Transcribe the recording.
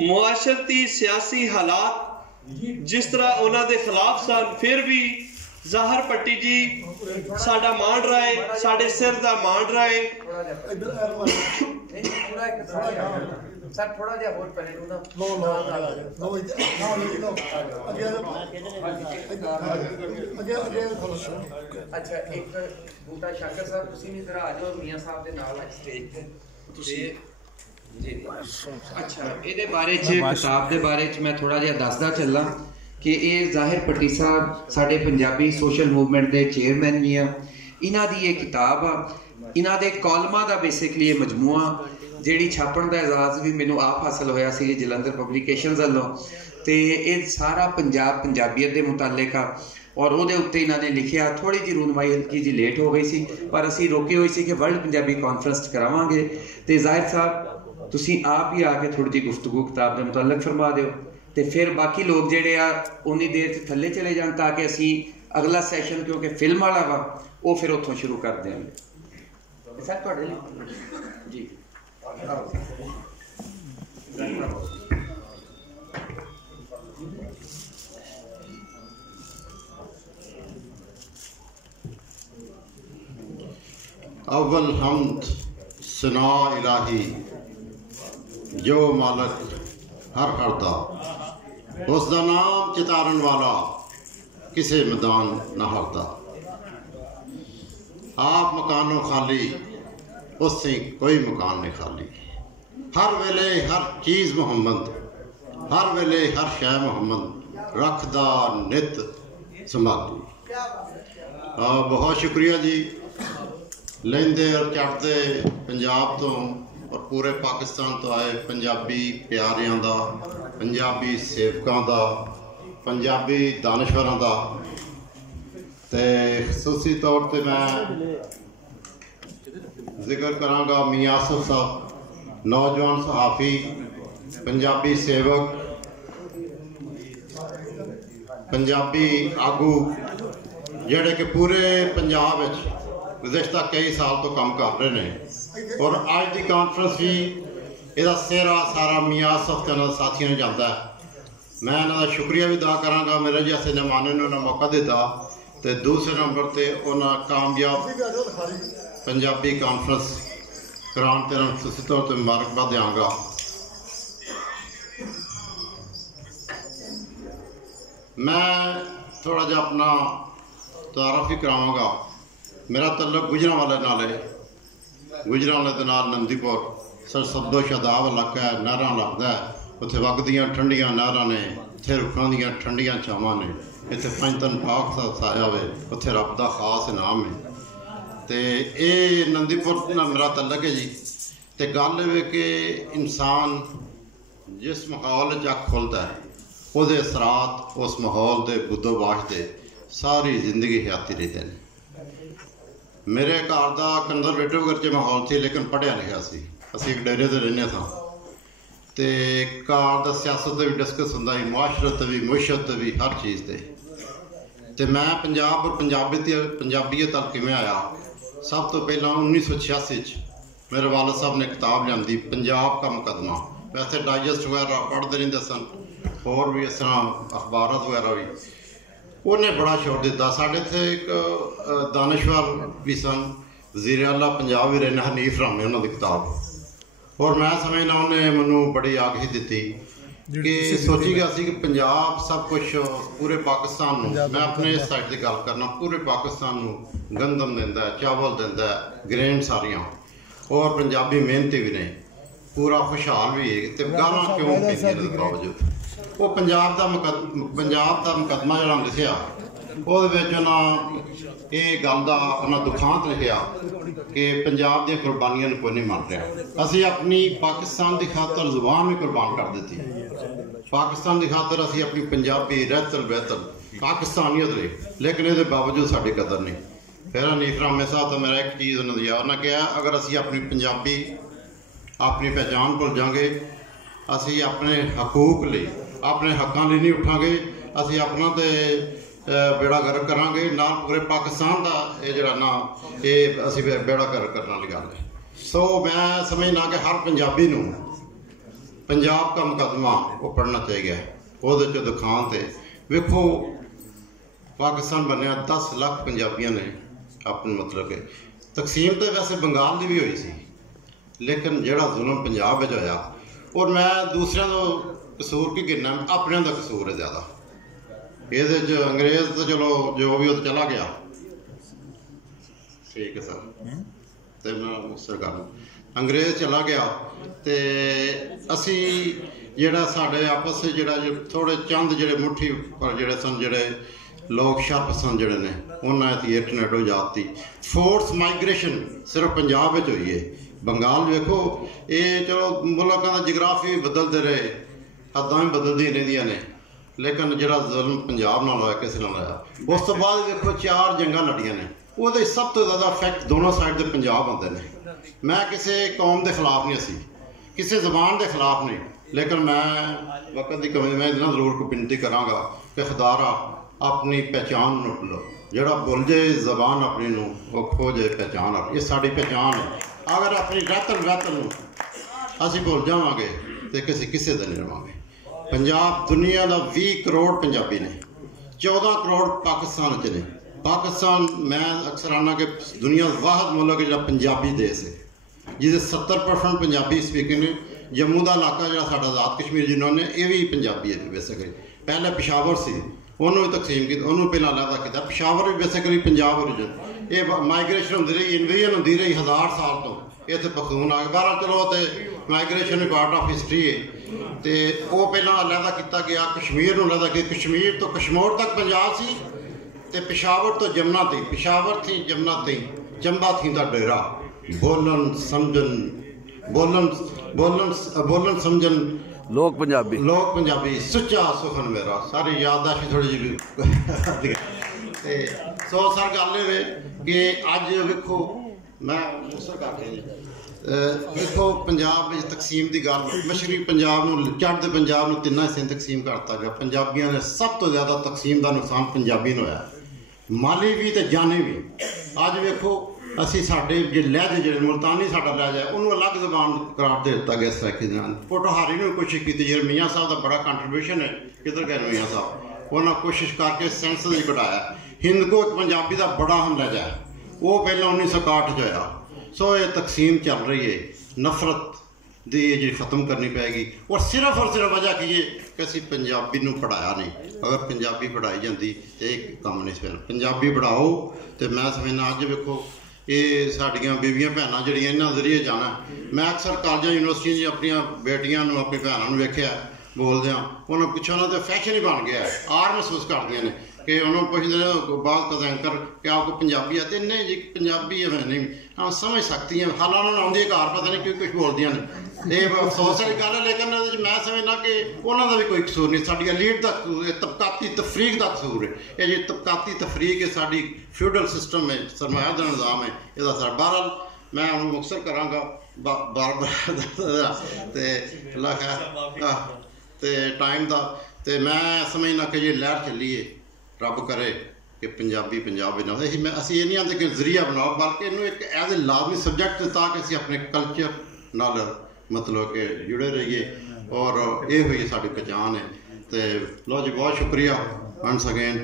मुआशरती सियासी हालात जिस तरह उन्होंने खिलाफ सन, फिर भी ज़ाहिर भट्टी जी साडा मान रहा है, साडे सिर दा मान रहा है। सर थोड़ा जिहा होर पहले ना अच्छा एक बूटा शाकर साहब तुसी भी जरा आ जाओ मियां साहब दे नाल स्टेज ते तुसी जी अच्छा ਇਹਦੇ ਬਾਰੇ ਚ ਕਿਤਾਬ ਦੇ ਬਾਰੇ ਚ ਮੈਂ ਥੋੜਾ ਜਿਹਾ ਦੱਸਦਾ ਚੱਲਾਂ ਕਿ ਇਹ ਜ਼ਾਹਿਰ ਭੱਟੀ ਸਾਹਿਬ ਸਾਡੇ ਪੰਜਾਬੀ ਸੋਸ਼ਲ ਮੂਵਮੈਂਟ ਦੇ ਚੇਅਰਮੈਨ ਵੀ ਆ। ਇਹਨਾਂ ਦੀ ਇਹ ਕਿਤਾਬ ਆ, ਇਹਨਾਂ ਦੇ ਕਾਲਮਾਂ ਦਾ ਬੇਸਿਕਲੀ ਇਹ ਮਜਮੂਆ ਜਿਹੜੀ ਛਾਪਣ ਦਾ ਇਜਾਜ਼ਤ ਵੀ ਮੈਨੂੰ ਆਪ ਹਾਸਲ ਹੋਇਆ ਸੀ ਜਲੰਧਰ ਪਬਲੀਕੇਸ਼ਨਸ ਵੱਲੋਂ, ਤੇ ਇਹ ਸਾਰਾ ਪੰਜਾਬੀਅਤ ਦੇ ਮੁਤਲਕ ਆ। ਔਰ ਉਹਦੇ ਉੱਤੇ ਇਹਨਾਂ ਨੇ ਲਿਖਿਆ, ਥੋੜੀ ਜਿਹੀ ਰੂਨਮਾਈ ਹਲਕੀ ਜੀ ਲੇਟ ਹੋ ਗਈ ਸੀ ਪਰ ਅਸੀਂ ਰੋਕੇ ਹੋਏ ਸੀ ਕਿ ਵਰਲਡ ਪੰਜਾਬੀ ਕਾਨਫਰੰਸ ਕਰਾਵਾਂਗੇ, ਤੇ ਜ਼ਾਹਿਰ ਸਾਹਿਬ ਤੁਸੀਂ ਆਪ ਹੀ ਆ ਕੇ ਥੋੜੀ ਜਿਹੀ ਗੁਫ਼ਤਗੂ ਕਿਤਾਬ ਦੇ ਮੁਤਲਕ ਫਰਮਾ ਦਿਓ, ਤੇ ਫਿਰ ਬਾਕੀ ਲੋਕ ਜਿਹੜੇ ਆ ਉਨੀ ਦੇਰ 'ਚ ਥੱਲੇ ਚਲੇ ਜਾਣ ਤਾਂ ਕਿ ਅਸੀਂ ਅਗਲਾ ਸੈਸ਼ਨ, ਕਿਉਂਕਿ ਫਿਲਮ ਵਾਲਾ ਵਾ, ਉਹ ਫਿਰ ਉੱਥੋਂ ਸ਼ੁਰੂ ਕਰ ਦਿਆਂਗੇ। ਸਰ ਤੁਹਾਡੇ ਲਈ ਜੀ अव्वल हमद सना इलाही जो मालक हर दा, उसका नाम चितारन वाला किसे मैदान न हरदा। आप मकानों खाली उससे कोई मकान नहीं खाली। हर वेले हर चीज़ मुहम्मद, हर वेले हर शय मुहम्मद, रखदा नित समाधि। बहुत शुक्रिया जी। लेंदे और चढ़ते पंजाब तो और पूरे पाकिस्तान तो आए पंजाबी प्यारियां दा, पंजाबी सेवकां दा, पंजाबी दानश्वरां दा, ते खसूसी तौर पर मैं जिक्र करांगा मियां आसिफ साहब, नौजवान सहाफ़ी, पंजाबी सेवक, पंजाबी आगू जिहड़े कि पूरे पंजाब विच गुज़श्ता कई साल तो काम कर रहे हैं। और अज की कॉन्फ्रेंस भी इसका सेहरा सारा मियां आसिफ ते उन्हां साथियों ने जाता है। मैं इन्हां दा शुक्रिया भी अदा करांगा, मेरे जैसे मेहमानों ने उन्हें मौका दिता, तो दूसरे नंबर पर उन्हें कामयाब पंजाबी कॉन्फ्रेंस कराने ते खसूसी तौर पर मुबारकबाद देंगा। मैं थोड़ा जिहा अपना तारफ ही करावांगा। मेरा तल्लुक गुजरांवाले नाल है। गुजरांवाले दे नाल नंदीपुर सरसब्दो शादाब इलाका है, नहरां लगदा है, उत्थे वगदियां ठंडियां नहरां ने, इत्थे रुखां दियां ठंडियां छावां ने, इत्थे पंजतन पाक दा साया वे, उत्थे रब दा खास इनाम है। ते ये नंदीपुर नाल मेरा तल्लुक है जी। ते गल है कि इंसान जिस माहौल च अख खुलदा है ਉਹਦੇ असरात उस माहौल के बुद्धोबाश के सारी जिंदगी हयाती रहते हैं। मेरे घर का कंजरवेटिव करके माहौल से, लेकिन पढ़िया लिखा सी, असी एक डेरे से रहने था, तो घर का सियासत भी डिस्कस होंदा, मुआशरत भी, मुशत भी, हर चीज़ से। तो मैं पंजाब और पंजाबीयत तक किमें आया। सब तो पहला 1986 मेरे वालद साहब ने किताब लियांदी पंजाब का मुकदमा। वैसे डाइजैसट वगैरह पढ़ते रहते सन, और भी इस तरह अखबार वगैरह भी। उन्हें बड़ा शौक दिता। साढ़े इत्थे एक दानश्वर भी सन, वज़ीर आला पंजाब भी रहे, हनीफ राम ने उन्होंने किताब, और मैं समझना उन्हें मैनू बड़ी आगही दी कि सोची गया सी कि पंजाब सब कुछ पूरे पाकिस्तान नूं, मैं अपने इस साइड की गल करना, पूरे पाकिस्तान नूं गंदम दिंदा है, चावल दिंदा है, ग्रेन सारियां, और पंजाबी मेहनती भी नहीं, पूरा खुशहाल भी है। तो गालां क्यों के बावजूद वो पंजाब का मुकदमा जो लिखा, वो ये गल का अपना दुखांत लिखा कि पंजाब दी कुर्बानियां कोई नहीं मान रहा। असी अपनी पाकिस्तान की खातर जुबान भी कुर्बान कर दी, पाकिस्तान की खातर असी अपनी पंजाबी रहतल बेहतर पाकिस्तानियत रही, लेकिन ये बावजूद साड़ी कदर नहीं। फिर हनीफ राम साहब तो मेरा एक चीज़ उन्होंने दिया, उन्हें कहा अगर असी अपनी पंजाबी अपनी पहचान भुल जाएंगे, असी अपने हकूक लिए अपने हकों लिए नहीं उठांगे, असी अपना तो बेड़ा गर्क करांगे, ना पूरे पाकिस्तान का ये जरा ना ये असी बेड़ा गर्क करने वाली गल है। सो मैं समझना कि हर पंजाबी नूं पंजाब का मुकदमा वो पढ़ना चाहिए। ਉਹਦੇ 'ਚ ਦਿਖਾਉਣ ਤੇ ਵੇਖੋ ਪਾਕਿਸਤਾਨ ਬਣਿਆ 10 ਲੱਖ ਪੰਜਾਬੀਆਂ ਨੇ ਆਪਣੇ ਮਤਲਬ ਕਿ ਤਕਸੀਮ ਤਾਂ ਵੈਸੇ ਬੰਗਾਲ ਦੀ ਵੀ ਹੋਈ ਸੀ, ਲੇਕਿਨ ਜਿਹੜਾ ਜ਼ੁਲਮ ਪੰਜਾਬ ਵਿੱਚ ਹੋਇਆ, ਔਰ ਮੈਂ ਦੂਸਰਿਆਂ ਦਾ ਕਸੂਰ ਕੀ ਗਿਣਨਾ, ਆਪਣਿਆਂ ਦਾ ਕਸੂਰ ਹੈ ਜ਼ਿਆਦਾ ਇਹਦੇ 'ਚ। ਅੰਗਰੇਜ਼ ਤਾਂ ਚਲੋ ਜੋ ਵੀ ਉਹ ਚਲਾ ਗਿਆ, ਠੀਕ ਹੈ ਸਰ, ਤੇ ਮੈਂ ਸਰ ਗੱਲ ਅੰਗਰੇਜ਼ ਚਲਾ ਗਿਆ ਤੇ ਅਸੀਂ ਜਿਹੜਾ ਸਾਡੇ ਆਪਸ ਵਿੱਚ ਜਿਹੜਾ ਥੋੜ੍ਹੇ ਚੰਦ ਜਿਹੜੇ ਮੁੱਠੀ ਪਰ ਜਿਹੜੇ ਸਨ, ਜਿਹੜੇ ਲੋਕ ਸ਼ਰਪ ਸਨ ਜਿਹੜੇ ਨੇ, ਉਹਨਾਂ ਦੀ ਇੰਟਰਨੈਟ ਹੋ ਜਾਤੀ। ਫੋਰਸ ਮਾਈਗ੍ਰੇਸ਼ਨ ਸਿਰਫ ਪੰਜਾਬ ਵਿੱਚ ਹੋਈ ਹੈ। ਬੰਗਾਲ ਵੇਖੋ, ਇਹ ਚਲੋ ਮੁਲਕਾਂ ਦਾ ਜਗਰਾਫੀ ਵੀ ਬਦਲਦੇ ਰਹੇ, ਹੱਦਾਂ ਵੀ ਬਦਲਦੀਆਂ ਰਹਿੰਦੀਆਂ ਨੇ, ਲੇਕਿਨ ਜਿਹੜਾ ਜ਼ੁਲਮ ਪੰਜਾਬ ਨਾਲ ਹੋਇਆ ਕਿਸੇ ਨਾਲ ਹੋਇਆ। ਉਸ ਤੋਂ ਬਾਅਦ ਵੇਖੋ 4 ਜੰਗਾਂ ਲੜੀਆਂ ਨੇ, ਉਹਦੇ ਸਭ ਤੋਂ ਜ਼ਿਆਦਾ ਇਫੈਕਟ ਦੋਨੋਂ ਸਾਈਡ ਦੇ ਪੰਜਾਬ ਆਉਂਦੇ ਨੇ। ਮੈਂ ਕਿਸੇ ਕੌਮ ਦੇ ਖਿਲਾਫ ਨਹੀਂ, ਅਸੀਂ ਕਿਸੇ ਜ਼ਬਾਨ ਦੇ ਖਿਲਾਫ ਨਹੀਂ, ਲੇਕਿਨ ਮੈਂ ਵਕਤ ਦੀ ਕਮੀ ਮੈਂ ਇਹਨਾਂ ਜ਼ਰੂਰ ਕੋਈ ਬੇਨਤੀ ਕਰਾਂਗਾ ਕਿ ਖੁਦਾਰਾ ਆਪਣੀ ਪਹਿਚਾਣ ਨੂੰ ਭੁੱਲੋ। ਜਿਹੜਾ ਭੁੱਲ ਜੇ ਜ਼ਬਾਨ ਆਪਣੀ ਨੂੰ, ਉਹ ਖੋ ਜੇ ਪਹਿਚਾਣ ਆਪਣੀ। ਇਹ ਸਾਡੀ ਪਹਿਚਾਣ ਹੈ। ਅਗਰ ਆਪਣੀ ਰਤਨ ਨੂੰ ਅਸੀਂ ਭੁੱਲ ਜਾਵਾਂਗੇ ਤੇ ਕਿਸੇ ਦਾ ਨਹੀਂ ਰਵਾਂਗੇ। ਪੰਜਾਬ ਦੁਨੀਆ ਦਾ 20 ਕਰੋੜ ਪੰਜਾਬੀ ਨੇ, 14 ਕਰੋੜ ਪਾਕਿਸਤਾਨ 'ਚ ਨੇ। ਪਾਕਿਸਤਾਨ ਮੈਂ ਅਕਸਰ ਆਨਾ ਕਿ ਦੁਨੀਆ ਦਾ ਵਾਹਿਦ ਮੁਲਕ ਜਿਹੜਾ ਪੰਜਾਬੀ ਦੇਸ਼ ਹੈ, ਜਿਹਦੇ 70% ਪੰਜਾਬੀ ਸਪੀਕਿੰਗ ਨੇ। ਜੰਮੂ ਦਾ ਇਲਾਕਾ ਜਿਹੜਾ ਸਾਡਾ ਆਜ਼ਾਦ ਕਸ਼ਮੀਰ ਜਿਹਨਾਂ ਨੇ, ਇਹ ਵੀ ਪੰਜਾਬੀ ਹੈ ਬੇਸਿਕਲੀ। ਪਹਿਲਾਂ ਪਿਸ਼ਾਵਰ ਸੀ, ਉਹਨੂੰ ਵੀ ਤਕਸੀਮ ਕੀਤਾ, ਉਹਨੂੰ ਪਹਿਲਾਂ ਅਲੱਗਾ ਕੀਤਾ। ਪਿਸ਼ਾਵਰ ਵੀ ਬੇਸਿਕਲੀ ਪੰਜਾਬ ਓਰੀਜਨ। ਇਹ ਮਾਈਗ੍ਰੇਸ਼ਨ ਹੁੰਦੀ ਰਹੀ, ਇਨਵੇਜਨ ਹੁੰਦੀ ਰਹੀ 1000 ਸਾਲ ਤੋਂ। ਇੱਥੇ ਪਖਤੂਨ ਆ ਗਏ ਬਾਹਰ, ਚਲੋ ਤੇ ਮਾਈਗ੍ਰੇਸ਼ਨ ਵੀ ਪਾਰਟ ਆਫ ਹਿਸਟਰੀ ਹੈ। ਤੇ ਉਹ ਪਹਿਲਾਂ ਅਲੱਗਾ ਕੀਤਾ ਗਿਆ, ਕਸ਼ਮੀਰ ਨੂੰ ਅਲੱਗਾ ਕੀਤਾ। ਕਸ਼ਮੀਰ ਤੋਂ ਕਸ਼ਮੋਰ ਤੱਕ ਪੰਜਾਬ ਸੀ, ਤੇ ਪਿਸ਼ਾਵਰ ਤੋਂ ਜਮਨਾ ਤੀ, ਪਿਸ਼ਾਵਰ ਥੀ ਜਮਨਾ ਤੀ, ਚੰਬਾ ਥੀ ਦਾ ਡੇਰਾ। ਬੋਲਣ ਸਮਝਣ ਲੋਕ ਪੰਜਾਬੀ ਸੁੱਚਾ ਸੁਖਨ ਮੇਰਾ। ਸਾਰੀ ਯਾਦਦਾਸ਼ਤ ਥੋੜੀ ਜਿਹੀ ਤੇ ਸੋ ਸਰ ਗੱਲ ਇਹ ਕਿ ਅੱਜ ਵੇਖੋ ਮੈਂ ਮੁਸਰ ਕਰਕੇ ਵੇਖੋ ਪੰਜਾਬ ਵਿੱਚ ਤਕਸੀਮ ਦੀ ਗੱਲ, ਮਸ਼ਰਕੀ ਪੰਜਾਬ ਨੂੰ, ਚੜ੍ਹਦੇ ਪੰਜਾਬ ਨੂੰ 3 ਹਿੱਸਿਆਂ ਤਕਸੀਮ ਕਰਤਾ ਗਿਆ। ਪੰਜਾਬੀਆਂ ਨੇ ਸਭ ਤੋਂ ਜ਼ਿਆਦਾ ਤਕਸੀਮ ਦਾ ਨੁਕਸਾਨ ਪੰਜਾਬੀ ਨੂੰ ਹੋਇਆ, ਮਾਲੀ ਵੀ ਤੇ ਜਾਨੀ ਵੀ। ਅੱਜ ਵੇਖੋ ਅਸੀਂ ਸਾਡੇ ਜੇ ਲਹਿਜੇ ਜਿਹੜੇ ਮੁਲਤਾਨੀ ਸਾਡਾ ਲਹਿਜਾ ਉਹਨੂੰ ਅਲੱਗ ਜ਼ਬਾਨ ਕਰਾਰ ਦੇ ਦਿੱਤਾ ਗਿਆ। ਇਸ ਤਰੀਕੇ ਨਾਲ ਪੋਟੋਹਾਰੀ ਨੂੰ ਕੋਸ਼ਿਸ਼ ਕੀਤੀ, ਜਿਹੜੇ ਮੀਆਂ ਸਾਹਿਬ ਦਾ ਬੜਾ ਕੰਟਰੀਬਿਊਸ਼ਨ ਹੈ, ਕਿੱਧਰ ਗਏ ਮੀਆਂ ਸਾਹਿਬ, ਉਹਨਾਂ ਕੋਸ਼ਿਸ਼ ਕਰਕੇ ਸੈਂਸ ਦੇ ਕਢਾਇਆ। ਹਿੰਦਕੋ ਇੱਕ ਪੰਜਾਬੀ ਦਾ ਬੜਾ ਹਮ ਲਹਿਜਾ ਹੈ, ਉਹ ਪਹਿਲਾਂ 1961 'ਚ ਹੋਇਆ। ਸੋ ਇਹ ਤਕਸੀਮ ਚੱਲ ਰਹੀ ਹੈ, ਨਫ਼ਰਤ ਦੀ ਜਿਹੜੀ ਖਤਮ ਕਰਨੀ ਪਏਗੀ। ਔਰ ਸਿਰਫ ਵਜ੍ਹਾ ਕੀ ਹੈ ਕਿ ਅਸੀਂ ਪੰਜਾਬੀ ਨੂੰ ਪੜ੍ਹਾਇਆ ਨਹੀਂ। ਅਗਰ ਪੰਜਾਬੀ ਪੜ੍ਹਾਈ ਜਾਂਦੀ ਤਾਂ ਇਹ ਕੰਮ ਨਹੀਂ ਸੀ। ਪੰਜਾਬੀ ਪੜ੍ਹਾਓ। ਤੇ ਮੈਂ ਸਮਝਦਾ ਅੱਜ ਵੇਖੋ ਇਹ ਸਾਡੀਆਂ ਬੀਬੀਆਂ ਭੈਣਾਂ ਜਿਹੜੀਆਂ ਇਹਨਾਂ ਜ਼ਰੀਏ ਜਾਣਾ। ਮੈਂ ਅਕਸਰ ਕਾਲਜਾਂ ਯੂਨੀਵਰਸਿਟੀਆਂ 'ਚ ਆਪਣੀਆਂ ਬੇਟੀਆਂ ਨੂੰ, ਆਪਣੀ ਭੈਣਾਂ ਨੂੰ ਵੇਖਿਆ ਬੋਲਦਿਆਂ, ਉਹਨਾਂ ਪਿੱਛੋਂ ਉਹਨਾਂ ਦਾ ਫੈਸ਼ਨ ਹੀ ਬਣ ਗਿਆ, ਆਰ ਮਹਿਸੂਸ ਕਰਦੀਆਂ ਨੇ कि उन्होंने पुछते हैं बात का एंकर कि आपको पंजाबी आती है? नहीं जी पंजाबी है, मैं नहीं हाँ समझ सकती हैं। हालांकि उन्होंने आँदी घर पता नहीं क्यों कुछ बोलदियां ने, ये अफसोस वाली गल है। लेकिन मैं समझना कि उन्होंने भी कोई कसूर नहीं, साडी एलीट का तबकाती तफरीक का कसूर है। ये जी तबकाती तफरीक है, साडी फ्यूडल सिस्टम है, सरमाया का निज़ाम है, इसका सर। बहरहाल मैं उन्होंने मुक्तसर करांगा बार टाइम का। तो मैं समझना कि ये लहर चली है, रब करे कि पंजाबी पंजाब ना मैं असी ये नहीं आते कि जरिया बनाओ, बल्कि इन्हू एक एज ए लाजमी सबजैक्ट ताकि असी अपने कल्चर नाल मतलब कि जुड़े रहिए और ये हुई साड़ी पहचान है। तो लो जी बहुत शुक्रिया वंस अगेन।